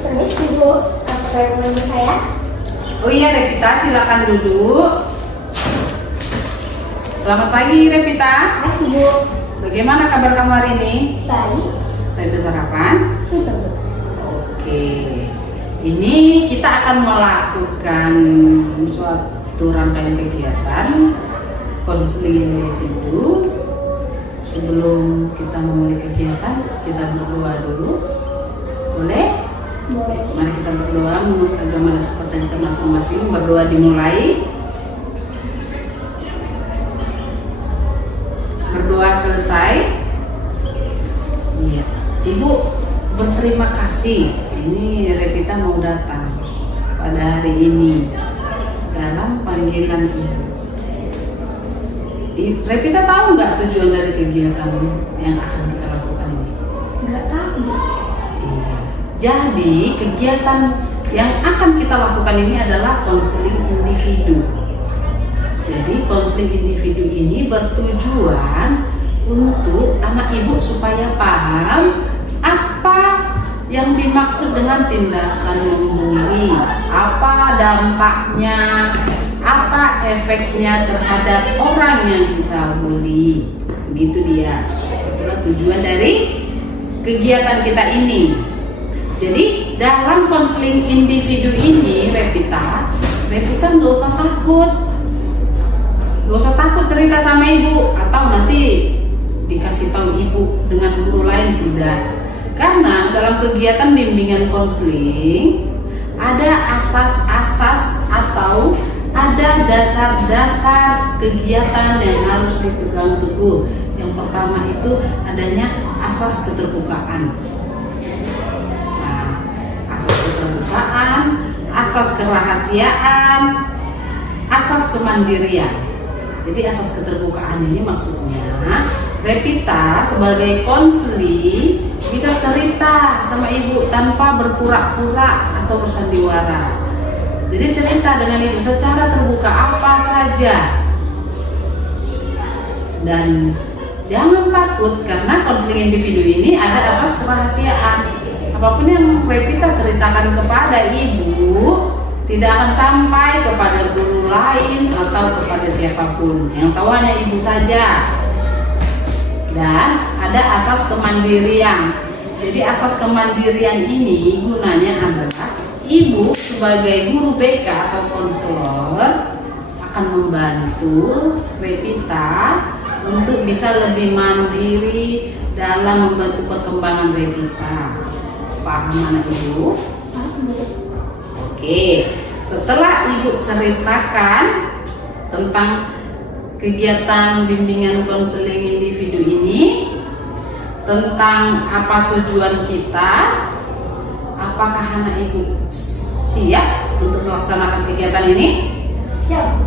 Permisi Bu, apa yang mau saya? Oh iya Revita, silakan duduk. Selamat pagi Revita. Hai Bu. Bagaimana kabar kamu hari ini? Baik. Sudah sarapan? Sudah Bu. Oke. Ini kita akan melakukan suatu rangkaian kegiatan konseling individu. Sebelum kita memulai kegiatan, kita berdoa dulu. Boleh? Boleh. Mari kita berdoa menurut agama dan kepercayaan kita masing-masing. Berdoa dimulai. Berdoa selesai. Iya. Ibu berterima kasih. Ini Revita mau datang pada hari ini dalam panggilan Ibu. Revita tahu nggak tujuan dari kegiatan yang akan kita lakukan ini? Nggak tahu Bu. Iya. Jadi kegiatan yang akan kita lakukan ini adalah konseling individu. Jadi konseling individu ini bertujuan untuk anak ibu supaya paham apa yang dimaksud dengan tindakan membuli, apa dampaknya, apa efeknya terhadap orang yang kita bully. Begitu dia. Itulah tujuan dari kegiatan kita ini. Jadi dalam konseling individu ini Revita nggak usah takut. Nggak usah takut cerita sama ibu atau nanti dikasih tahu ibu dengan guru lain, tidak. Karena dalam kegiatan bimbingan konseling ada asas-asas atau ada dasar-dasar kegiatan yang harus dipegang teguh. Yang pertama itu adanya asas keterbukaan. Nah, asas keterbukaan, asas kerahasiaan, asas kemandirian. Jadi asas keterbukaan ini maksudnya Revita sebagai konseling bisa cerita sama ibu tanpa berpura-pura atau bersandiwara. Jadi cerita dengan ibu secara terbuka apa saja. Dan jangan takut karena konseling individu ini ada asas kerahasiaan. Apapun yang Revita ceritakan kepada ibu tidak akan sampai kepada guru lain atau kepada siapapun. Yang tahu hanya ibu saja. Dan ada asas kemandirian. Jadi asas kemandirian ini gunanya adalah ibu sebagai guru BK atau konselor akan membantu Revita untuk bisa lebih mandiri dalam membantu perkembangan Revita. Paham anak ibu? Oke, setelah ibu ceritakan tentang kegiatan bimbingan konseling individu ini, tentang apa tujuan kita, apakah anak ibu siap untuk melaksanakan kegiatan ini? Siap.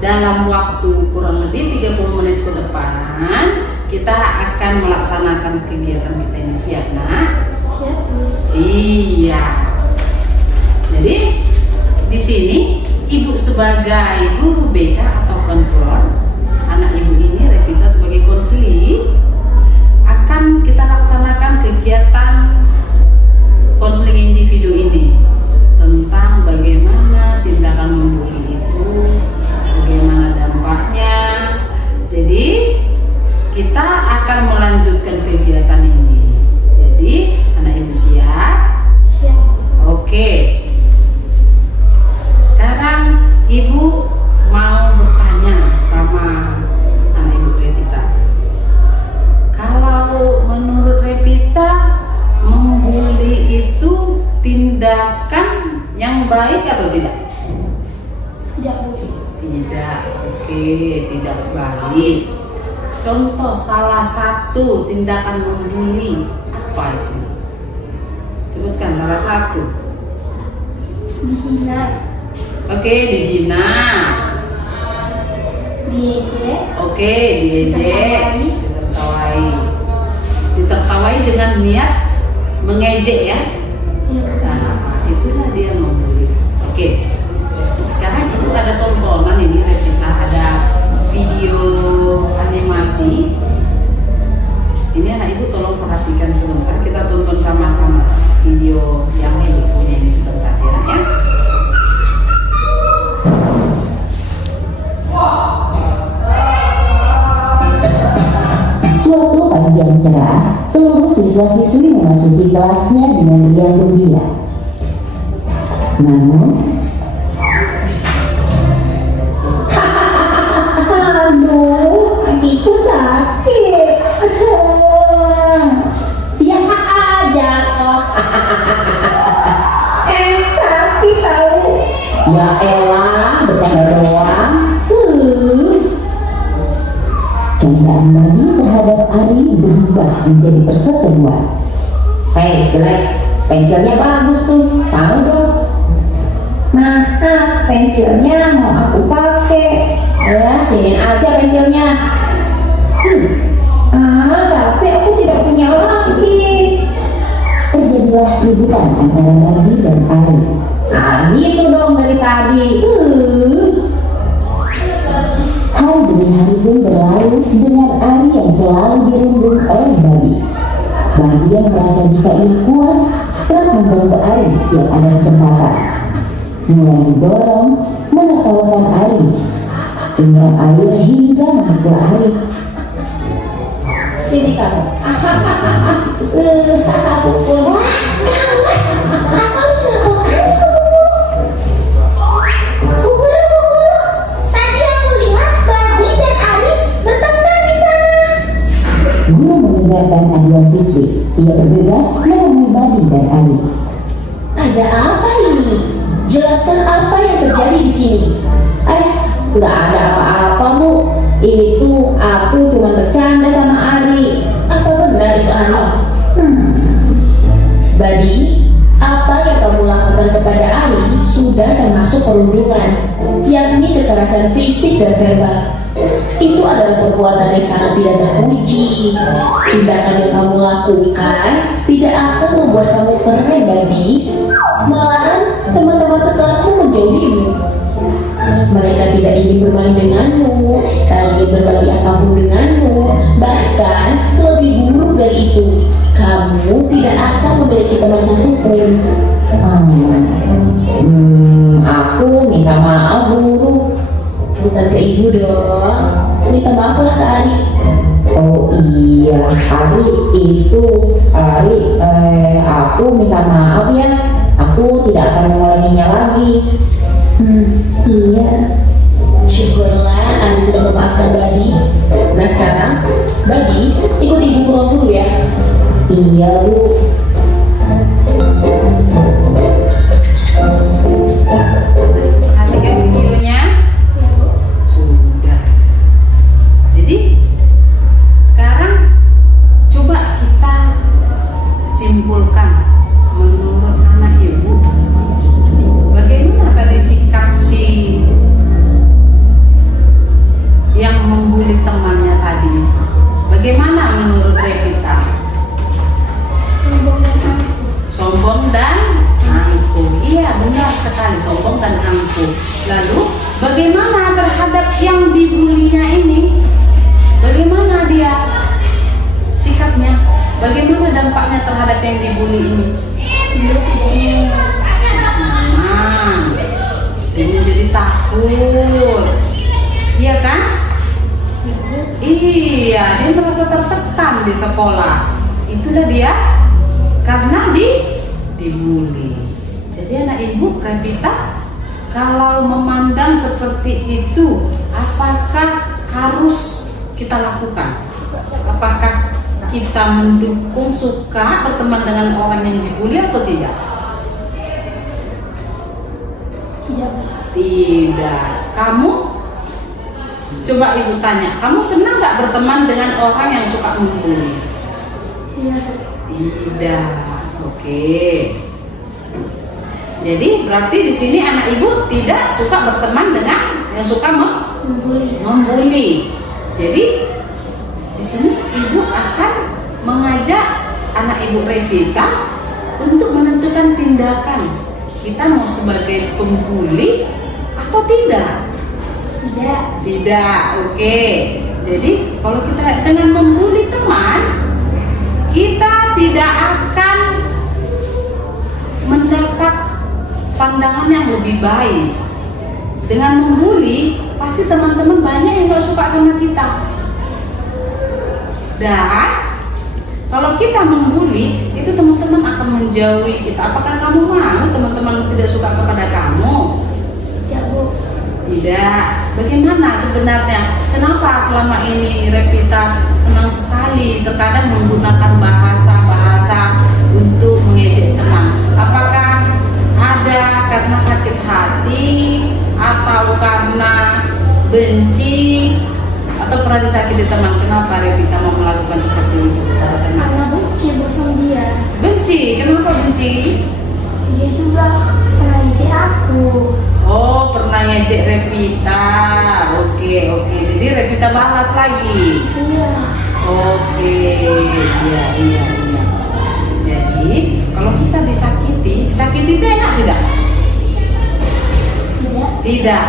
Dalam waktu kurang lebih 30 menit ke depan kita akan melaksanakan kegiatan kita ini. Siap nak? Siap Bu. Iya. Jadi di sini ibu sebagai guru BK atau konselor, anak ibu ini Revita sebagai konseling akan kita laksanakan kegiatan konseling individu ini tentang bagaimana tindakan membuli itu, bagaimana dampaknya. Jadi kita akan melanjutkan kegiatan ini. Jadi anak ibu siap? Siap. Oke. Sekarang ibu mau bertanya sama anak ibu Revita. Kalau menurut Revita membuli itu tindakan yang baik atau tidak? Tidak Bu. Tidak. Oke, tidak baik. Contoh salah satu tindakan membuli apa itu? Sebutkan salah satu. Dihina. Oke, dihina. Diejek. Oke, diejek. Ditertawai. Ditertawai. Ditertawai dengan niat mengejek ya. Iya. Nah, itulah dia membuli. Oke. Sekarang itu ada tontonan ini Revita, ada video animasi. Ini anak ibu tolong perhatikan sebentar, kita tonton sama-sama. pagi yang cerah, seluruh siswa-siswi memasuki kelasnya dengan riang gembira. Namun, Aduh, kakiku sakit. Aduh. ya jatuh. Kaki tahu. Ya elah, bercanda doang. Candaan Badi terhadap Ari berubah menjadi perseteruan. Hei, jelek, pensilnya bagus tuh, tahu dong. Maaf, pensilnya mau aku pakai. Ya, sini aja pensilnya. Tapi aku tidak punya lagi. Terjadilah ributan antara Badi dan Ari. Nah, gitu dong dari tadi. Hari demi hari pun berlalu dengan Ari yang selalu dirundung oleh Badi. Badi yang merasa jika ia kuat, telah mengganggu Ari setiap ada kesempatan. Mulai mendorong, menertawakan Ari, dengan air hingga memukul Ari. Sini kamu. Pukul. Aku harus melakukan Guru. Tadi aku lihat Badi dan Ali bertengkar di sana. Guru mendengarkan aduan siswi. Ia bergegas menemui Badi dan Ari. Ada apa ini? Jelaskan apa yang terjadi di sini. Nggak ada apa-apa, Bu. Itu aku cuma bercanda sama Ari. Apa benar itu Ari? Badi, apa yang kamu lakukan kepada Ari sudah termasuk perundungan, yakni kekerasan fisik dan verbal. Itu adalah perbuatan yang sangat tidak terpuji. Tindakan yang kamu lakukan tidak akan membuat kamu keren, Badi. Malahan teman-teman sekelasmu menjauhimu. Mereka tidak ingin bermain denganmu, tak ingin berbagi apapun denganmu. Bahkan lebih buruk dari itu, kamu tidak akan memiliki teman satupun. Aku minta maaf, Guru. Bukan ke ibu dong, minta maaflah ke Ari. Oh iya, aku minta maaf ya. Aku tidak akan mengulanginya lagi. Iya. Syukurlah Ari sudah memaafkan Badi. Nah sekarang, Badi ikut ibu ke ruang guru ya. Iya, Bu. Perhatikan videonya. Sudah. Jadi sekarang coba kita simpulkan menurut anak ibu bagaimana tadi sikap si yang membuli temannya tadi. Bagaimana menurut Revita? Sombong dan angkuh. Iya, benar sekali, sombong dan angkuh. Lalu bagaimana terhadap yang dibulinya ini? Bagaimana dia sikapnya? Bagaimana dampaknya terhadap yang dibuli ini? Dia jadi takut. Iya kan? Iya, dia merasa tertekan di sekolah. Itulah dia karena dibully. Jadi anak ibu Revita, kalau memandang seperti itu, apakah harus kita lakukan? Apakah kita mendukung, suka berteman dengan orang yang dibully atau tidak? Tidak. Kamu? Coba ibu tanya, kamu senang nggak berteman dengan orang yang suka membuli? Tidak. Oke. Jadi berarti di sini anak ibu tidak suka berteman dengan yang suka membuli. Jadi di sini ibu akan mengajak anak ibu Revita untuk menentukan tindakan. Kita mau sebagai pembuli atau tidak? Tidak. Oke. Jadi kalau kita dengan membuli teman, kita tidak akan mendapat pandangan yang lebih baik. Dengan membuli, pasti teman-teman banyak yang gak suka sama kita. Dan Kalau kita membuli, itu teman-teman akan menjauhi kita. Apakah kamu mau teman-teman tidak suka kepada kamu? Ya Bu. Tidak. Bagaimana sebenarnya? Kenapa selama ini Revita senang sekali terkadang menggunakan bahasa-bahasa untuk mengejek teman? Apakah ada karena sakit hati atau karena benci atau pernah disakiti teman? Kenapa Revita mau melakukan seperti itu kepada teman? Karena benci Bu sama dia. Benci. Kenapa benci? Dia juga pernah ngejek aku. Oh, pernah ngejek Revita. Oke. Jadi Revita balas lagi. Iya. Oke. Iya. Jadi kalau kita disakiti itu enak tidak? Tidak. Tidak.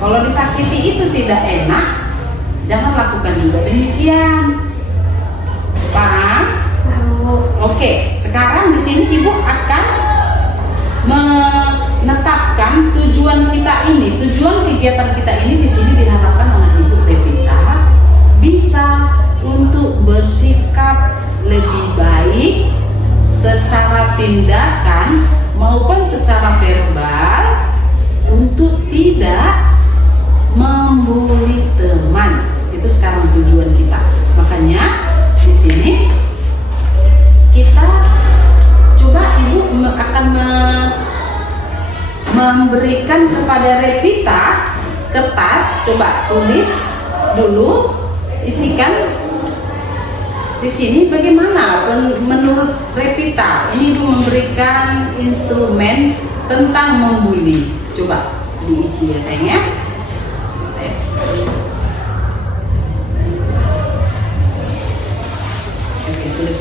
Kalau disakiti itu tidak enak, jangan lakukan juga demikian. Paham? Tahu. Oke. Sekarang di sini Ibu akan menetapkan tujuan kita ini, tujuan kegiatan kita ini. Di sini diharapkan anak Ibu Revita bisa untuk bersikap lebih baik secara tindakan maupun secara verbal untuk tidak membuli teman. Itu sekarang tujuan kita. Makanya di sini kita coba Ibu akan memberikan kepada Revita kertas. Coba tulis dulu, isikan di sini bagaimana menurut Revita. Ini Ibu memberikan instrumen tentang membuli. Coba diisi ya sayang ya. Oke, tulis.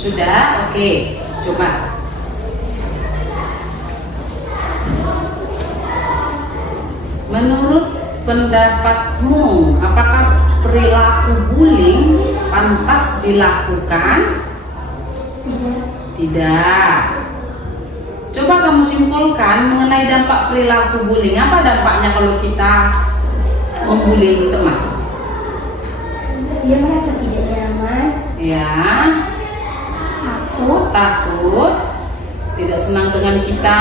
Sudah? Oke. Coba. Menurut pendapatmu, apakah perilaku bullying pantas dilakukan? Tidak. Coba kamu simpulkan mengenai dampak perilaku bullying. Apa dampaknya kalau kita membuli teman? Dia merasa tidak nyaman. Ya. Takut. Tidak senang dengan kita.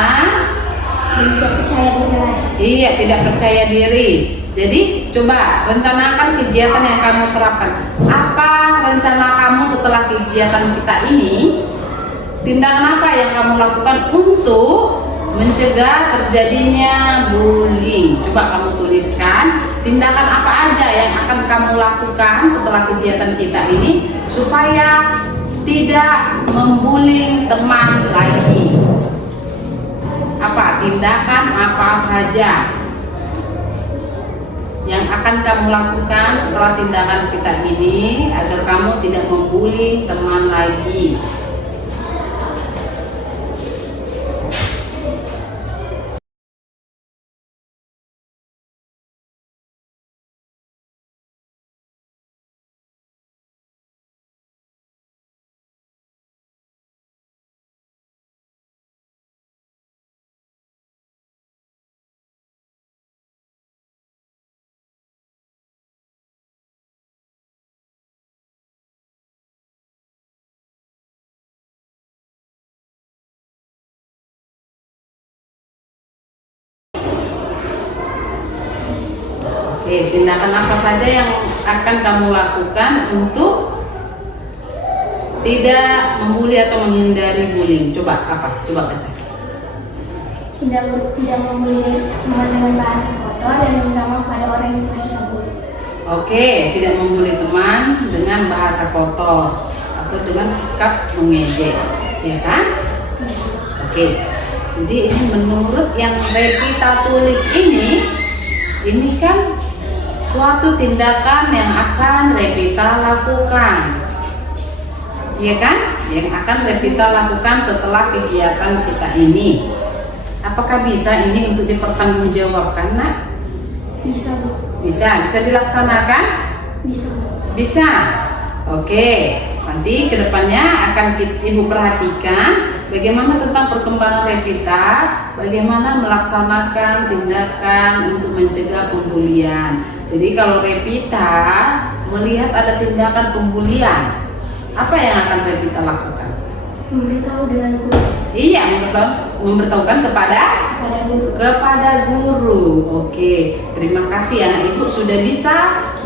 Dan tidak percaya diri lagi. Iya, tidak percaya diri. Jadi coba rencanakan kegiatan yang kamu terapkan. Apa rencana kamu setelah setelah kegiatan kita ini, tindakan apa yang kamu lakukan untuk mencegah terjadinya bullying? Coba kamu tuliskan tindakan apa aja yang akan kamu lakukan setelah kegiatan kita ini supaya tidak membuli teman lagi. Apa tindakan apa saja yang akan kamu lakukan setelah tindakan kita ini agar kamu tidak membuli teman lagi? Oke, tindakan apa saja yang akan kamu lakukan untuk tidak membuli atau menghindari bullying? Coba apa? Coba baca. Tidak membuli teman dengan bahasa kotor dan meminta maaf pada orang yang pernah kita bully. Oke, tidak membuli teman dengan bahasa kotor atau dengan sikap mengejek, ya kan? Oke, jadi ini menurut yang Revita tulis ini kan suatu tindakan yang akan Revita lakukan, ya kan? Yang akan Revita lakukan setelah kegiatan kita ini. Apakah bisa ini untuk dipertanggungjawabkan, Nak? Bisa, Bu. Bisa dilaksanakan? Bisa, Bu. Bisa. Oke, nanti kedepannya akan Ibu perhatikan bagaimana tentang perkembangan Revita, bagaimana melaksanakan tindakan untuk mencegah pembulian. Jadi kalau Revita melihat ada tindakan pembulian, apa yang akan Revita lakukan? Memberitahu dengan guru. Iya, memberitahukan kepada guru. Oke, terima kasih anak ibu sudah bisa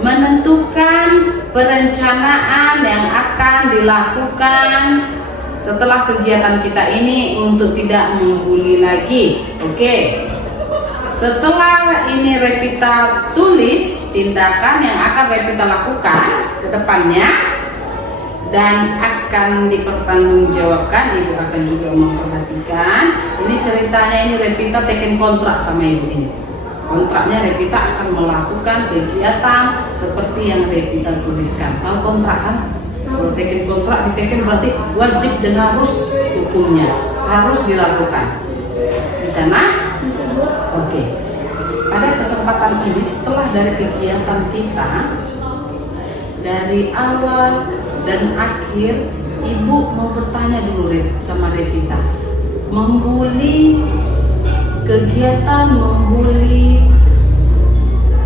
menentukan perencanaan yang akan dilakukan setelah kegiatan kita ini untuk tidak membuli lagi. Oke, setelah ini Revita tulis tindakan yang akan Revita lakukan ke depannya dan akan dipertanggungjawabkan. Ibu akan juga memperhatikan. Ini ceritanya ini Revita teken kontrak sama ibu ini. Kontraknya Revita akan melakukan kegiatan seperti yang Revita tuliskan. Tahu kontrak kan? Kalau teken kontrak diteken berarti wajib dan harus hukumnya harus dilakukan. Bisa, Nak? Bisa, Bu. Oke. Pada kesempatan ini setelah dari kegiatan kita dari awal dan akhir, Ibu mau bertanya dulu sama Revita. Membuli, kegiatan membuli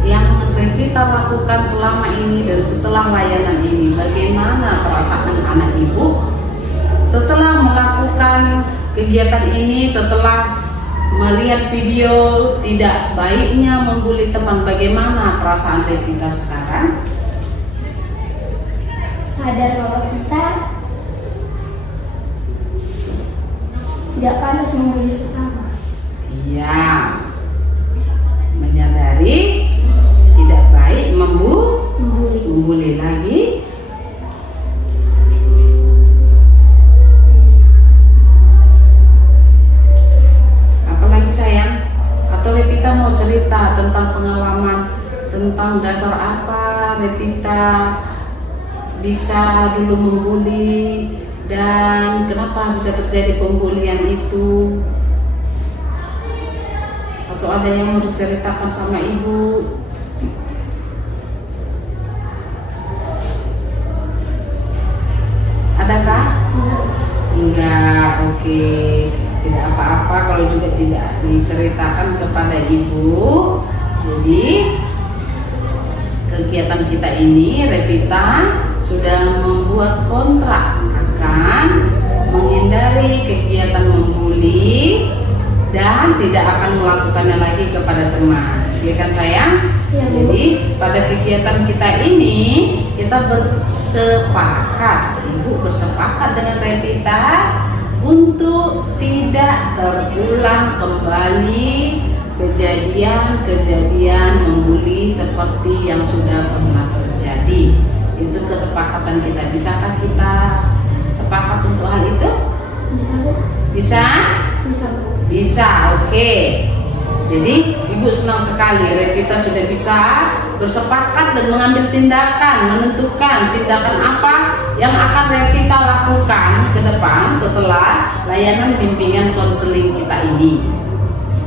yang Revita lakukan selama ini dan setelah layanan ini, bagaimana perasaan anak Ibu setelah melakukan kegiatan ini, setelah melihat video tidak baiknya membuli teman? Bagaimana perasaan Revita sekarang? Sadar bahwa kita tidak pantas membuli sesama. Iya, menyadari tidak baik membuli lagi. Apalagi sayang? Atau Revita mau cerita tentang pengalaman, tentang dasar apa Revita bisa dulu membuli dan kenapa bisa terjadi pembulian itu? Atau ada yang mau diceritakan sama ibu? Adakah? Enggak, oke. Tidak apa-apa kalau juga tidak diceritakan kepada ibu. Jadi kegiatan kita ini Revita sudah membuat kontrak akan menghindari kegiatan membuli dan tidak akan melakukannya lagi kepada teman. Ya kan sayang? Ya, Bu. Jadi pada kegiatan kita ini kita bersepakat, Ibu bersepakat dengan Revita untuk tidak terulang kembali kejadian-kejadian membuli seperti yang sudah pernah terjadi. Itu kesepakatan kita. Bisakah kita sepakat untuk hal itu? Bisa, Bu? Bisa? Bisa, Bu. Bisa, oke. Jadi Ibu senang sekali Revita sudah bisa bersepakat dan mengambil tindakan, menentukan tindakan apa yang akan Revita lakukan ke depan setelah layanan bimbingan konseling kita ini.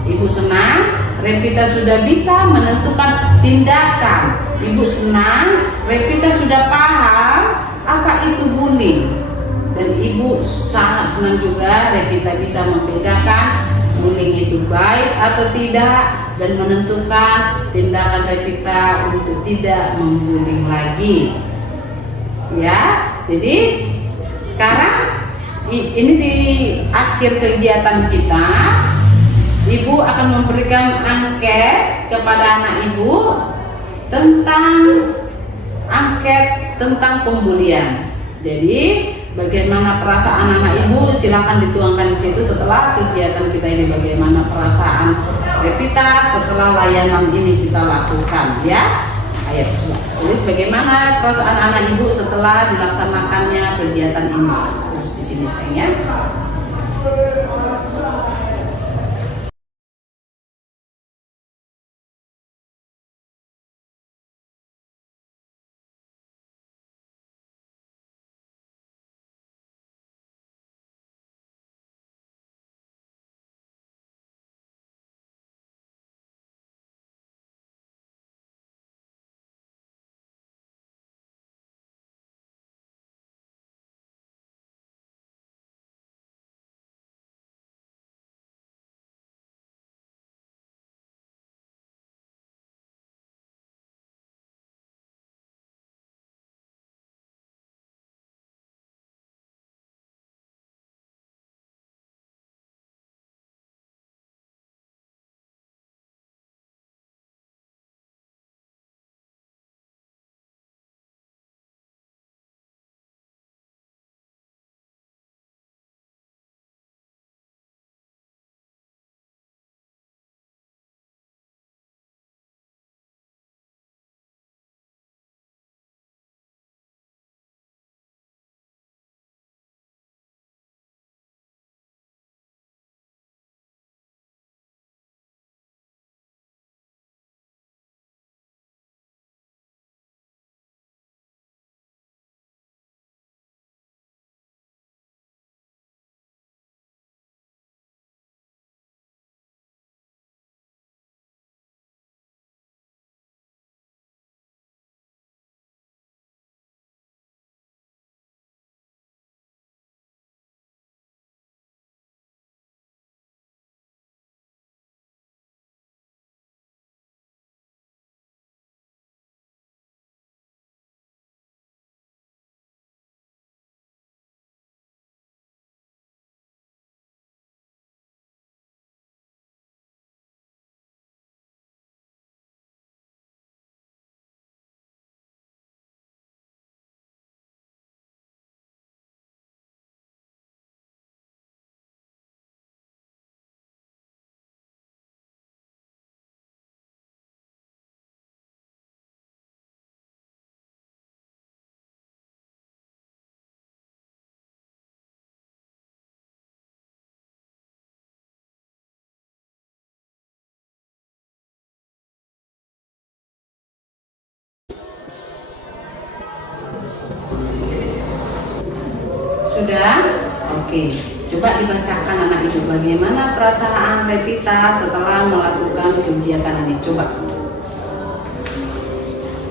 Ibu senang Revita sudah bisa menentukan tindakan. Ibu senang Revita sudah paham apa itu bullying. Dan Ibu sangat senang juga Revita bisa membedakan bullying itu baik atau tidak dan menentukan tindakan Revita untuk tidak membullying lagi. Ya, jadi sekarang ini di akhir kegiatan kita, Ibu akan memberikan angket kepada anak Ibu tentang pembulian. Jadi bagaimana perasaan anak Ibu silakan dituangkan di situ setelah kegiatan kita ini, bagaimana perasaan Revita setelah layanan ini kita lakukan, ya. Ayo coba tulis bagaimana perasaan anak Ibu setelah dilaksanakannya kegiatan ini. Terus di sini sayangnya. Sudah? Oke. Coba dibacakan anak Ibu bagaimana perasaan Revita setelah melakukan kegiatan ini. Coba.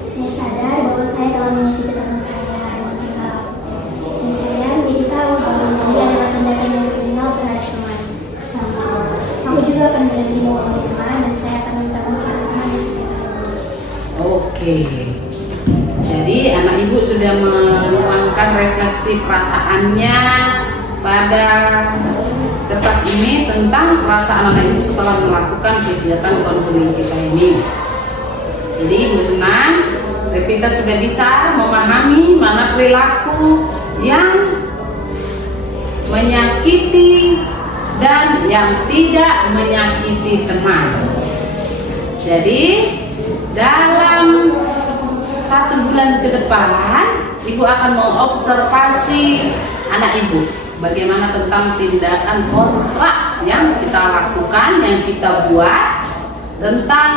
Saya sadar bahwa saya telah menyakiti teman saya dengan perilaku. Dan saya menjadi tahu bahwa dia adalah tindakan yang kriminal terhadap teman. Sama. Aku juga akan menerima oleh teman dan saya akan minta maaf pada teman yang sudah saya bully. Oke. Jadi anak Ibu sudah menuangkan refleksi perasaannya pada kertas ini tentang perasaan anak ibu setelah melakukan kegiatan konseling kita ini. Jadi ibu senang Revita sudah bisa memahami mana perilaku yang menyakiti dan yang tidak menyakiti teman. Jadi dalam 1 bulan ke depan ibu akan mengobservasi anak ibu bagaimana tentang tindakan kontrak yang kita lakukan, yang kita buat, tentang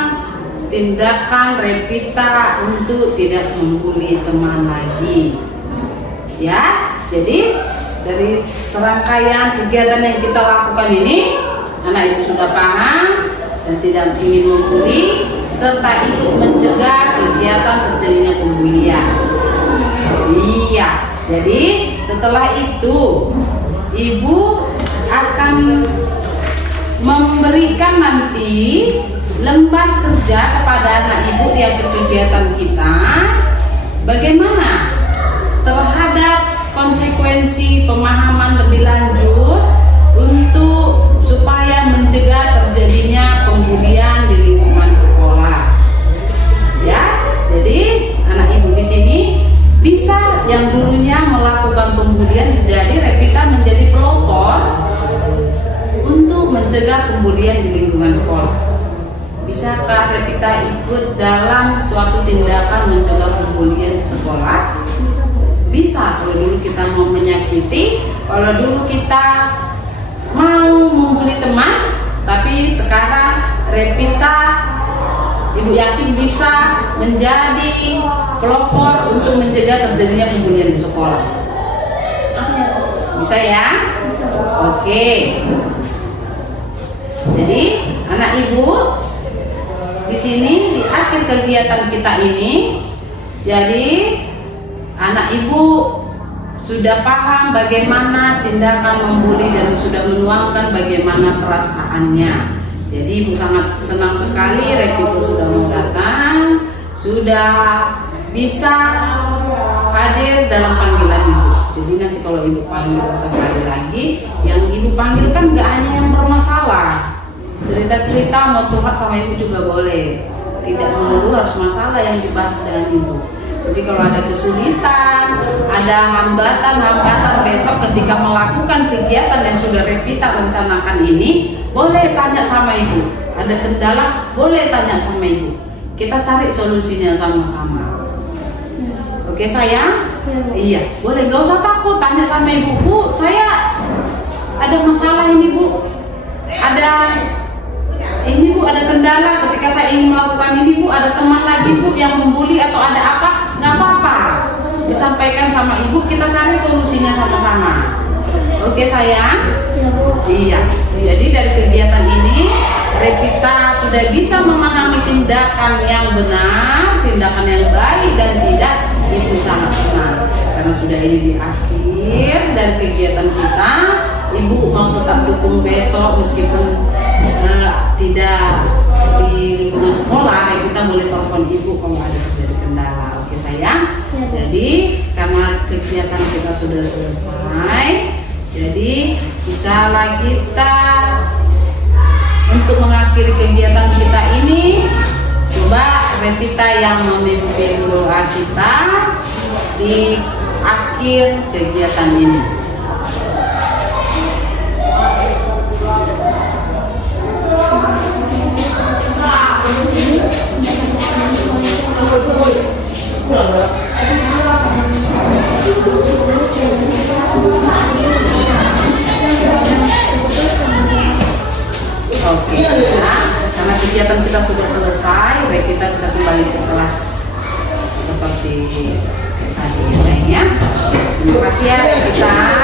tindakan Revita untuk tidak membuli teman lagi. Ya, jadi dari serangkaian kegiatan yang kita lakukan ini, anak ibu sudah paham dan tidak ingin membuli serta ikut mencegah kegiatan terjadinya pembulian. Iya, jadi setelah itu ibu akan memberikan nanti lembar kerja kepada anak ibu di akhir kegiatan kita bagaimana terhadap konsekuensi pemahaman lebih lanjut untuk supaya mencegah terjadinya pembulian di lingkungan sekolah. Ya, jadi anak ibu di sini bisa yang dulunya melakukan pembulian jadi Revita menjadi pelopor untuk mencegah pembulian di lingkungan sekolah. Bisakah Revita ikut dalam suatu tindakan mencegah pembulian di sekolah? Bisa. Kalau dulu kita mau menyakiti, kalau dulu kita mau membuli teman, tapi sekarang Revita ibu yakin bisa menjadi pelopor untuk mencegah terjadinya pembulian di sekolah. Bisa ya? Bisa. Oke. Jadi anak ibu di sini di akhir kegiatan kita ini, jadi anak ibu sudah paham bagaimana tindakan membuli dan sudah menuangkan bagaimana perasaannya. Jadi ibu sangat senang sekali Revita sudah mau datang, sudah bisa hadir dalam panggilan ibu. Jadi nanti kalau ibu panggil sekali lagi, yang ibu panggil kan gak hanya yang bermasalah. Cerita-cerita mau curhat sama ibu juga boleh. Tidak melulu harus masalah yang dibahas dengan ibu. Jadi kalau ada kesulitan, ada hambatan besok ketika melakukan kegiatan yang sudah Revita rencanakan ini, boleh tanya sama ibu. Ada kendala, boleh tanya sama ibu. Kita cari solusinya sama-sama. Oke sayang? Iya, boleh, gak usah takut, tanya sama ibu. Bu, saya ada masalah ini bu. Ini bu, ada kendala ketika saya ingin melakukan ini bu, ada teman lagi bu yang membuli atau ada apa, nggak apa-apa, disampaikan sama ibu, kita cari solusinya sama-sama. Oke sayang? Iya. Jadi dari kegiatan ini Revita sudah bisa memahami tindakan yang benar, tindakan yang baik dan tidak. Ibu sangat senang karena sudah ini di akhir dari kegiatan kita. Ibu mau tetap dukung besok meskipun tidak di lingkungan sekolah. Revita boleh telepon ibu kalau ada terjadi kendala. Oke sayang. Jadi karena kegiatan kita sudah selesai, jadi bisalah kita untuk mengakhiri kegiatan kita ini. Coba Revita yang memimpin doa kita di akhir kegiatan ini. Oke, karena kegiatan kita sudah selesai, Revita bisa kembali ke kelas seperti tadi ya. Terima kasih ya Revita.